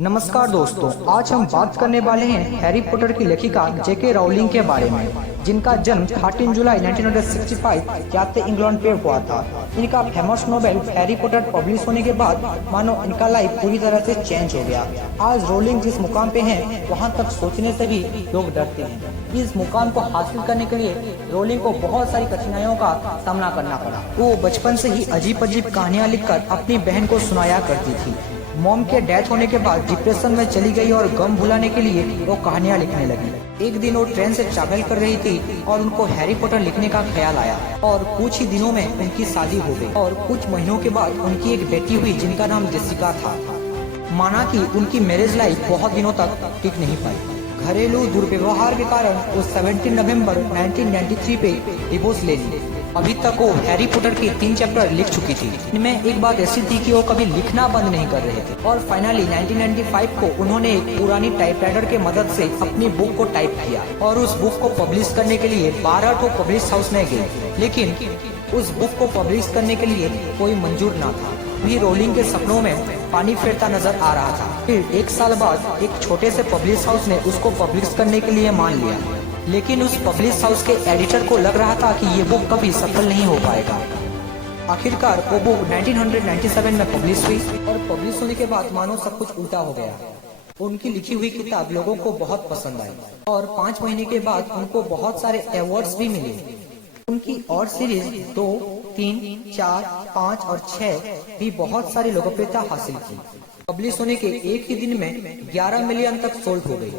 नमस्कार दोस्तों, आज हम बात करने वाले हैं हैरी पॉटर की लेखिका जेके राउलिंग के बारे में, जिनका जन्म 13 जुलाई 1965 याते इंग्लैंड पे हुआ था। इनका famous novel Harry Potter publish होने के बाद मानो इनका लाइफ पूरी तरह से चेंज हो गया। आज रोलिंग जिस मुकाम पे हैं, वहाँ तक सोचने से भी लोग डरते हैं। इस मुकाम को हासिल करने के लिए रोलिंग को बहुत सारी कठिनाइयों का सामना करना पड़ा। वो बचपन से ही अजीब अजीब कहानियाँ लिखकर अपनी बहन को सुनाया करती थी। मॉम के डेथ होने के बाद डिप्रेशन में चली गई और गम भुलाने के लिए वो कहानियां लिखने लगी। एक दिन वो ट्रेन से ट्रैवल कर रही थी और उनको हैरी पॉटर लिखने का ख्याल आया और कुछ ही दिनों में उनकी शादी हो गई और कुछ महीनों के बाद उनकी एक बेटी हुई जिनका नाम जेसिका था। माना कि उनकी मैरिज लाइफ बहुत दिनों तक टिक नहीं पाई। घरेलू दुर्व्यवहार के कारण वो 17 नवंबर 1993 पे डिवोर्स ले ली। अभी तक वो हैरी पॉटर के 3 चैप्टर लिख चुकी थी। इनमें एक बात ऐसी थी कि वो कभी लिखना बंद नहीं कर रहे थे और फाइनली 1995 को उन्होंने एक पुरानी टाइपराइटर के मदद से अपनी बुक को टाइप किया और उस बुक को पब्लिश करने के लिए 12 तो पब्लिश हाउस में गए, लेकिन उस बुक को पब्लिश करने के लिए कोई मंजूर ना था। भी रोलिंग के सपनों में पानी फेरता नजर आ रहा था। फिर एक साल बाद एक छोटे से पब्लिश हाउस ने उसको पब्लिश करने के लिए मान लिया, लेकिन उस पब्लिश हाउस के एडिटर को लग रहा था कि ये बुक कभी सफल नहीं हो पाएगा। आखिरकार वो बुक 1997 में पब्लिश हुई और पब्लिश होने के बाद मानो सब कुछ उल्टा हो गया। उनकी लिखी हुई किताब लोगों को बहुत पसंद आई और 5 महीने के बाद उनको बहुत सारे अवार्ड्स भी मिले। उनकी और सीरीज 2, 3, 4, 5 और 6 भी बहुत सारी लोकप्रियता हासिल की। पब्लिश होने के एक ही दिन में 11 मिलियन तक सोल्ड हो गई।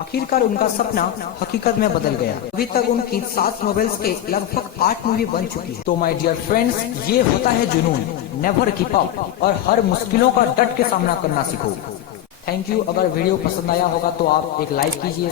आखिरकार उनका सपना हकीकत में बदल गया। अभी तक उनकी 7 नॉवेल्स के लगभग 8 मूवी बन चुकी है। तो माय डियर फ्रेंड्स, ये होता है जुनून। नेवर गिव अप और हर मुश्किलों का डट के सामना करना सीखो। Thank you. अगर वीडियो पसंद आया होगा तो आप एक लाइक कीजिए।